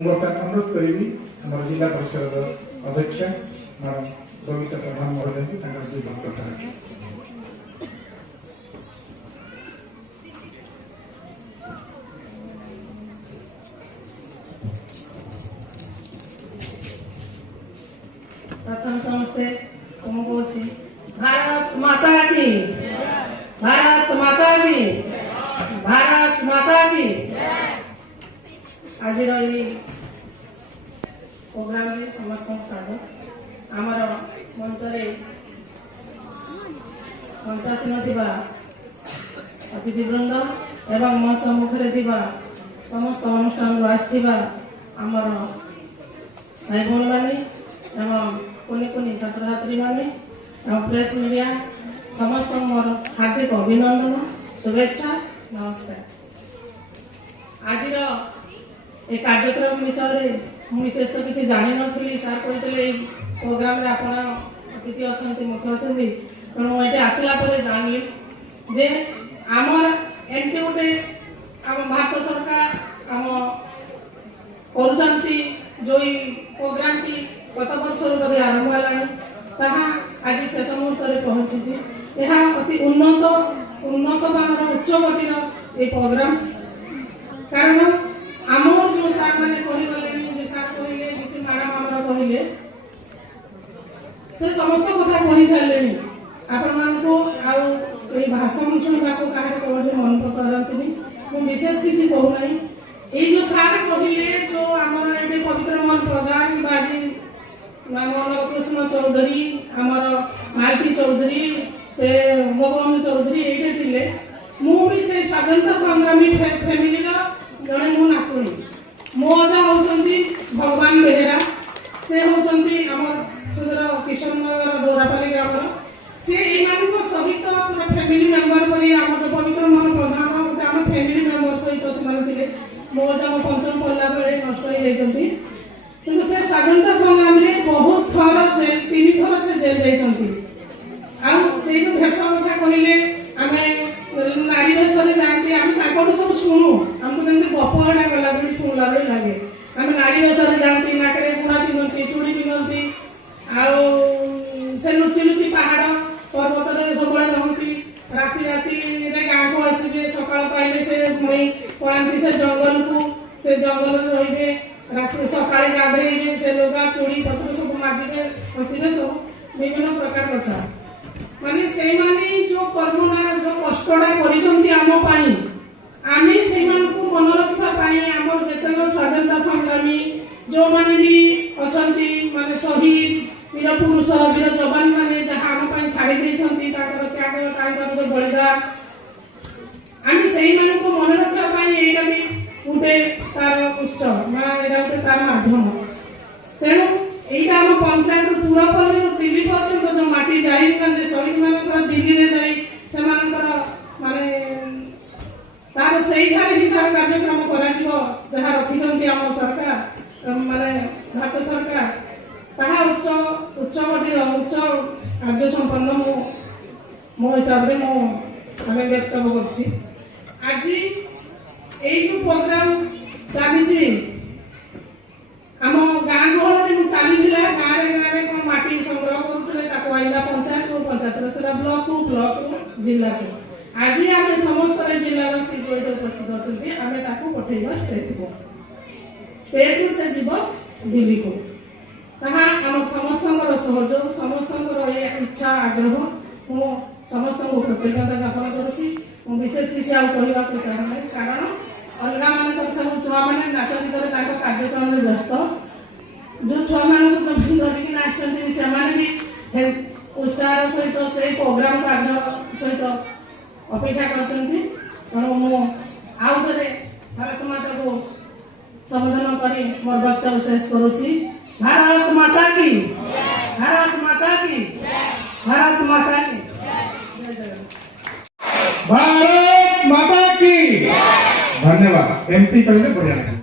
बर्तमान अनुरोध करी आम जिला परिषद अध्यक्ष मैडम बबीता प्रधान महोदय जी कथा रखें। प्रथम समस्ते भारत माता की, भारत माता की, भारत माता की। आज प्रोग्राम रे समस्त स्वागत। आमर मंचरे मंचासीन थिबा अतिथिवृंद एवं मो सम्मुखें थिबा समस्त अनुष्ठान आसथिबा आमर भाई भौणी माने एवं कुनि कुनि छात्र छात्री माने एवं प्रेस मीडिया समस्त मोर हार्दिक अभिनंदन शुभेच्छा नमस्कार। आज ए कार्यक्रम विषय विशेष तो किसी जानी नी सार कहते प्रोग्राम आपण अतिथि अच्छा मुख्य अतिथि तेणु मुझे आसला जानी जे आमर एमती गोटे आम भारत सरकार आम कर जो प्रोग्राम टी गत वर्ष बोधे आरंभ है आज शेष मुहूर्त में पहुंची। यह अति उन्नत उच्च कोटिर ये प्रोग्राम कारण आमर जो सार मैंने कहगले सार कहले जी मैडम आमर कहले से समस्त कथा कही सारे आपण भाषण शुणा कह मन पकड़ती विशेष किसी कहूना। ये जो सार कहले जो आमर ये पवित्र मन प्रधान बाजी कृष्ण चौधरी आमर मालती चौधरी से भगवान चौधरी ये थे मुझे से स्वाधीनता संग्रामी फैमिली जड़े मो नातुणी मो अजा होती भगवान बेहेरा से होती आमर सुदूर किशन नगर दौरापाली ग्राम से सहित फैमिली मेम्बर पर आम जो पवित्र मन प्रधान गोटे आम फैमिली मेम्बर सहित से मो अजा मो पंचम पढ़ला बेले नष्ट हो जाती किंतु से स्वाधीनता संग्राम में बहुत थर 3 थर से जेल जाती से भेष कथा कहले आम नारी भेष जाती आम सब शुणु आमको जमी गपड़ा गला बेली शुणला बेली लगे आम नारी भेष जाती नाकरे बुढ़ा पिंधती चूड़ी पिंधती से लुचि लुचि पहाड़ पर्वत सब रहती राति राति गाँव को आसवे सका पाइले से पड़ाती से जंगल को से जंगल रही राति सका गाधे से लुगा चूड़ी पत्र सब माजिके हसिले सब विभिन्न प्रकार कथा माने से माने जो कर्मना जो कष्टटा करिसंती आम पाई आमे से मानकु मन रखिबा पाई हमर जेतक स्वाधीनता संग्रामी जो माने भी अछंती माने शहीद वीर पुरुष वीर जवान माने जहां आम पाई छाड़ी देछंती ताकर त्याग ताकर बलिदान आमे सेही मानकु मन रखिबा पाई एटा भी उठे तार उत्सव माने एटा उठे तार माध्यम तेणु एटा हम पंचायत पूरा पल्ली दिल्ली पर्यंत जो माटी जाई ना जे शहीद मानकर दिल्ली रे जाई से मानकर माने तार सही ठारे ही तार कार्यक्रम करा जिवो जहा रखिसंती हम सरकार माने भारत सरकार ताहा उच्च कोटिर उच्च कार्य संपन्न मो हिसाब रे मो आमे व्यक्त करछि। आज एई जो प्रोग्राम चली आम गाँ गहल में चली गाँव में माटी संग्रह करूँ आईला पंचायत को पंचायत से ब्लॉक को ब्लॉक जिला को आज आम समस्त जिलावासी जो ये उपस्थित अच्छा आम पठेबा स्टेट को स्टेट को से जीव दिल्ली को ताहा आम समस्त सहयोग समस्त इच्छा आग्रह मु समस्त कृतज्ञता ज्ञापन करुच्ची विशेष किसी कहवा चाहूना कारण अलग मान सब छुआ मैंने नाच गीत कार्यक्रम में व्यस्त जो छुआ मान जो धरिकी आसती से उत्साह सहित से प्रोग्राम सहित अपेक्षा करते तेणु मुझे भारत माता को संबोधन कर मोर वक्तव्य शेष करुच्ची। भारत माता की, भारत माता की, भारत माता की जय जगन्नाथ। भारत माता की धन्यवाद। एमपी कहले बढ़िया।